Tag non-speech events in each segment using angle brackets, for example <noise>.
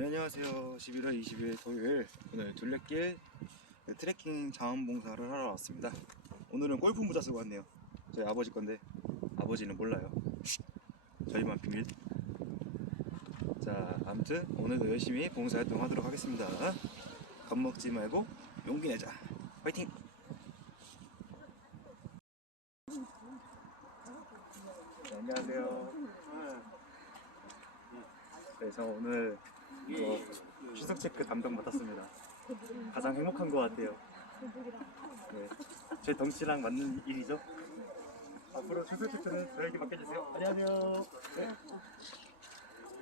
네, 안녕하세요. 11월 20일 토요일 오늘 둘레길 그 트레킹 자원봉사를 하러 왔습니다. 오늘은 골프 모자 쓰고 왔네요. 저희 아버지 건데 아버지는 몰라요. 저희만 비밀. 자, 아무튼 오늘도 열심히 봉사활동 하도록 하겠습니다. 겁먹지 말고 용기 내자. 화이팅! 네, 안녕하세요. 네, 저 오늘 이거 추석 체크 담당 맡았습니다. 가장 행복한 것 같아요. 네, 제 덩치랑 맞는 일이죠. 앞으로 추석 체크는 저에게 맡겨주세요. 안녕하세요. 네,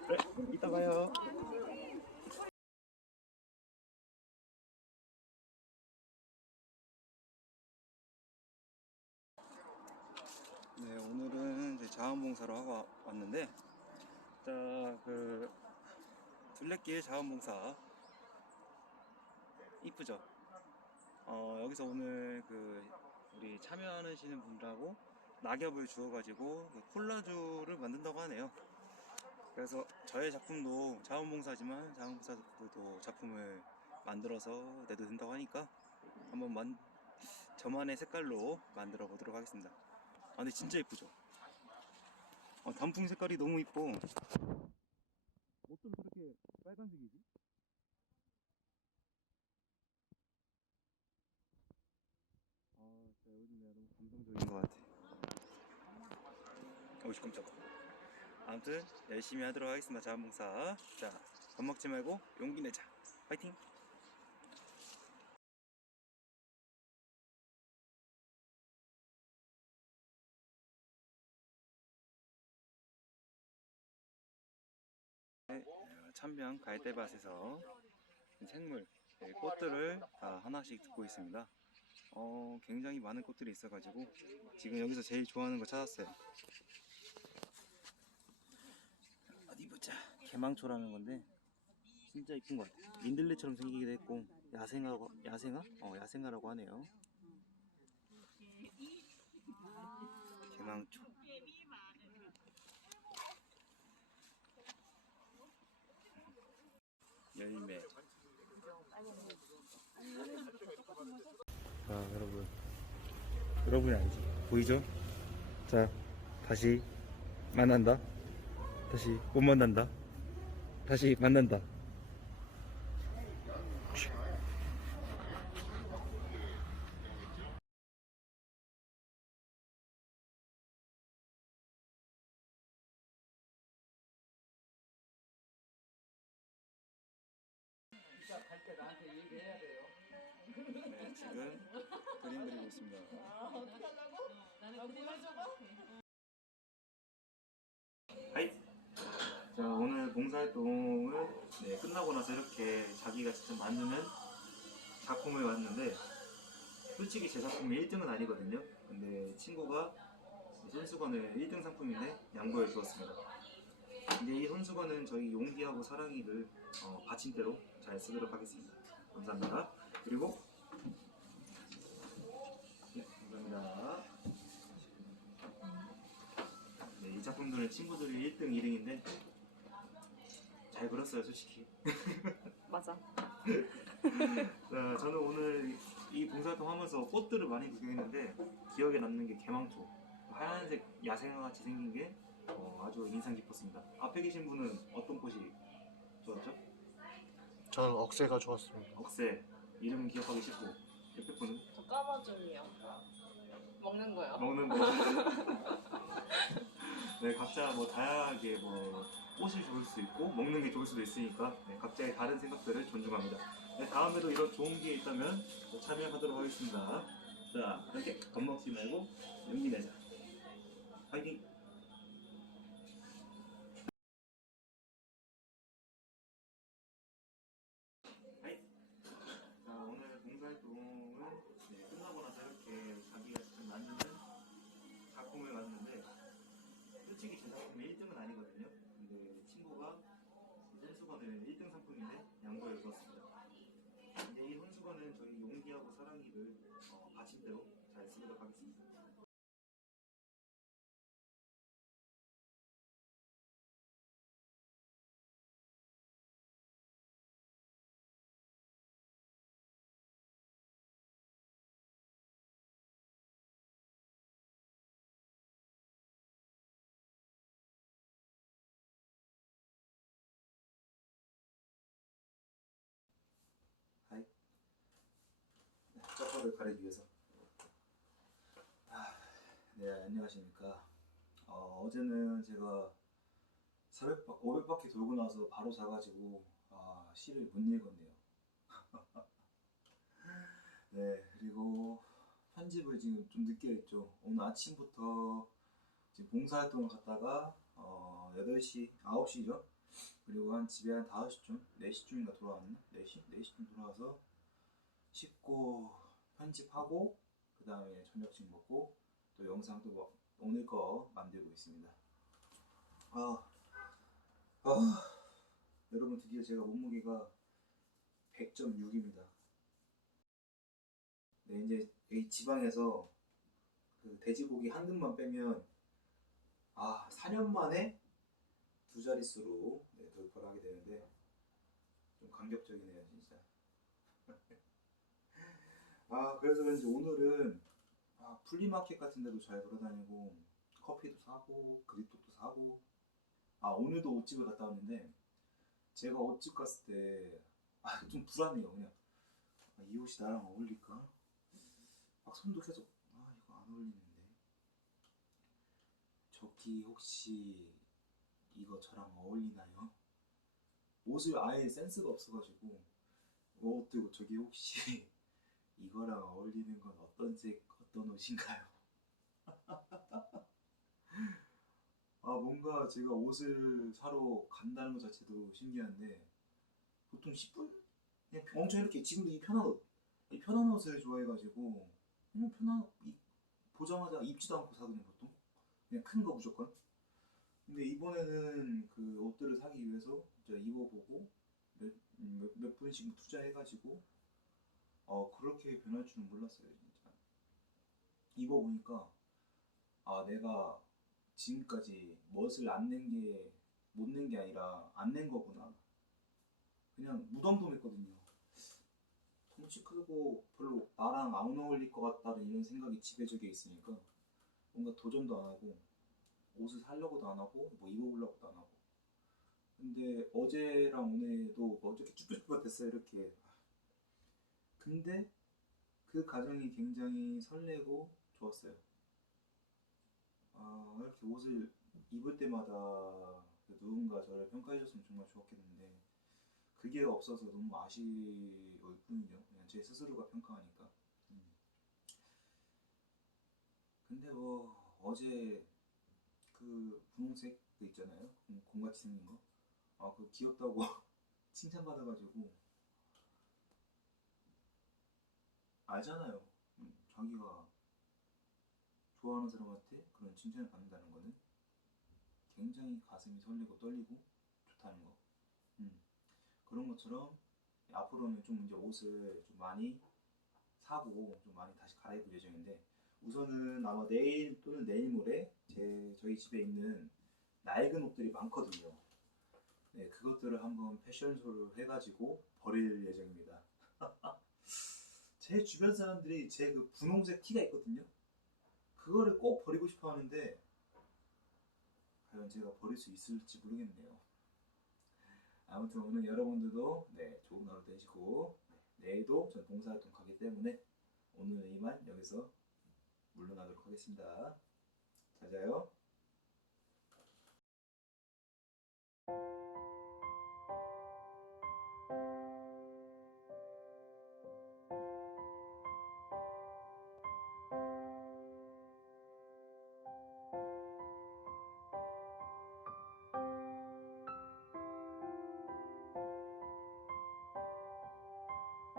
네 이따 봐요. 네, 오늘은 자원봉사로 하고 와- 왔는데, 자, 그 둘레길 자원봉사 이쁘죠? 어, 여기서 오늘 그 우리 참여하시는 분들하고 낙엽을 주워가지고 그 콜라주를 만든다고 하네요. 그래서 저의 작품도 자원봉사지만 자원봉사들도 작품을 만들어서 내도 된다고 하니까 한번 만, 저만의 색깔로 만들어 보도록 하겠습니다. 아 근데 진짜 이쁘죠? 아, 단풍 색깔이 너무 이뻐. 어쩜 저렇게 빨간색이지? 아, 진짜 요즘 내가 너무 감성적인 것 같아. 어이씨, 깜짝아. 아무튼 열심히 하도록 하겠습니다. 자원봉사. 자, 겁먹지 말고 용기 내자. 파이팅! 네, 참명 갈대밭에서 생물, 네, 꽃들을 다 하나씩 듣고 있습니다. 어, 굉장히 많은 꽃들이 있어가지고 지금 여기서 제일 좋아하는 거 찾았어요. 어디 보자. 개망초라는 건데 진짜 이쁜 것 같아. 민들레처럼 생기기도 했고 야생화라고 야생화? 어, 야생화라고 하네요. 개망초. 열매. 자, 여러분. 여러분이 알지? 보이죠? 자, 다시 만난다. 다시 못 만난다. 다시 만난다. 네, 지금 그림 그리고 있습니다. 하이. 자, 오늘 봉사활동을 네, 끝나고 나서 이렇게 자기가 직접 만드는 작품을 왔는데 솔직히 제 작품이 1등은 아니거든요. 근데 친구가 이 손수건을 1등 상품인데 양보해 주었습니다. 근데 이 손수건은 저희 용기하고 사랑이를 어, 받침대로 잘 쓰도록 하겠습니다. 감사합니다. 그리고 네, 감사합니다. 네, 이 작품들은 친구들이 1등, 2등인데 잘 그렸어요, 솔직히. 맞아. <laughs> 자, 저는 오늘 이 봉사활동 하면서 꽃들을 많이 구경했는데 기억에 남는 게 개망초. 하얀색 야생화 같이 생긴 게 어, 아주 인상 깊었습니다. 앞에 계신 분은 어떤 꽃이 좋았죠? 저는 억새가 좋았습니다. 억새. 이름 은 기억하기 쉽고 옆에 분은 저 까마귀요. 먹는 거요. 먹는 거. <laughs> 네, 각자 뭐 다양하게 뭐 꽃이 좋을 수 있고 먹는 게 좋을 수도 있으니까 네, 각자의 다른 생각들을 존중합니다. 네, 다음에도 이런 좋은 기회 있다면 또 참여하도록 하겠습니다. 자, 이렇게 겁먹지 말고 용기 내자. 파이팅! 能够有个 턱을 가리기 위해서. 아, 네 안녕하십니까. 어, 어제는 제가 400바, 500바퀴 돌고 나서 바로 자가지고 아, 시를 못 읽었네요. <laughs> 네 그리고 편집을 지금 좀 늦게 했죠. 오늘 아침부터 지금 봉사활동을 갔다가 어, 8시, 9시죠. 그리고 한 집에 한 5시쯤, 4시쯤인가 돌아왔나? 4시? 4시쯤 돌아와서 씻고 편집하고 그 다음에 저녁식 먹고 또 영상 또 뭐- 오늘 거 만들고 있습니다. 아, 아, 여러분 드디어 제가 몸무게가 100.6입니다. 네, 이제 이 지방에서 그 돼지고기 한 근만 빼면 아 4년 만에 두 자릿수로 네, 돌파를 하게 되는데 좀 감격적이네요 진짜. <laughs> 아 그래서 그런지 오늘은 아, 플리마켓 같은 데도 잘 돌아다니고 커피도 사고 그립톡도 사고 아 오늘도 옷집을 갔다 왔는데 제가 옷집 갔을 때 아 좀 불안해요 그냥 아, 이 옷이 나랑 어울릴까? 막 손도 계속 아 이거 안 어울리는데 저기 혹시 이거 저랑 어울리나요? 옷을 아예 센스가 없어가지고 옷 들고 저기 혹시 이거랑 어울리는 건 어떤 색 어떤 옷인가요? <laughs> 아 뭔가 제가 옷을 사러 간다는 것 자체도 신기한데 보통 10분? 그냥 엄청 이렇게 지금도 이 편한 옷, 이 편한 옷을 좋아해가지고 그냥 편한 이, 보자마자 입지도 않고 사거든요 보통 그냥 큰 거 무조건 근데 이번에는 그 옷들을 사기 위해서 진짜 입어보고 몇, 음, 몇, 몇 분씩 투자해가지고 어 그렇게 변할 줄은 몰랐어요 진짜. 입어보니까 아 내가 지금까지 멋을 안 낸 게 못 낸 게 아니라 안 낸 거구나. 그냥 무덤덤했거든요. 덩치 크고 별로 나랑 안 어울릴 것 같다는 이런 생각이 지배적에 있으니까 뭔가 도전도 안 하고 옷을 사려고도 안 하고 뭐 입어보려고도 안 하고. 근데 어제랑 오늘도 뭐 어저께 쭈뼛쭈뼛 됐어요 이렇게 근데 그 과정이 굉장히 설레고 좋았어요 아 이렇게 옷을 입을 때마다 그 누군가 저를 평가해 줬으면 정말 좋았겠는데 그게 없어서 너무 아쉬울 뿐이죠 그냥 제 스스로가 평가하니까 음. 근데 뭐 어제 그 분홍색 그 있잖아요. 공- 공같이 생긴 거. 아, 그 귀엽다고 <laughs> 칭찬받아가지고 알잖아요. 음, 자기가 좋아하는 사람한테 그런 칭찬을 받는다는 거는 굉장히 가슴이 설레고 떨리고 좋다는 거. 음, 그런 것처럼 앞으로는 좀 이제 옷을 좀 많이 사고 좀 많이 다시 갈아입을 예정인데 우선은 아마 내일 또는 내일 모레 제 저희 집에 있는 낡은 옷들이 많거든요. 네, 그것들을 한번 패션쇼를 해가지고 버릴 예정입니다. <laughs> 제 주변 사람들이 제 그 분홍색 티가 있거든요. 그거를 꼭 버리고 싶어 하는데 과연 제가 버릴 수 있을지 모르겠네요. 아무튼 오늘 여러분들도 네, 좋은 하루 되시고 네, 내일도 전 봉사활동 가기 때문에 오늘은 이만 여기서 물러나도록 하겠습니다. 잘 자요.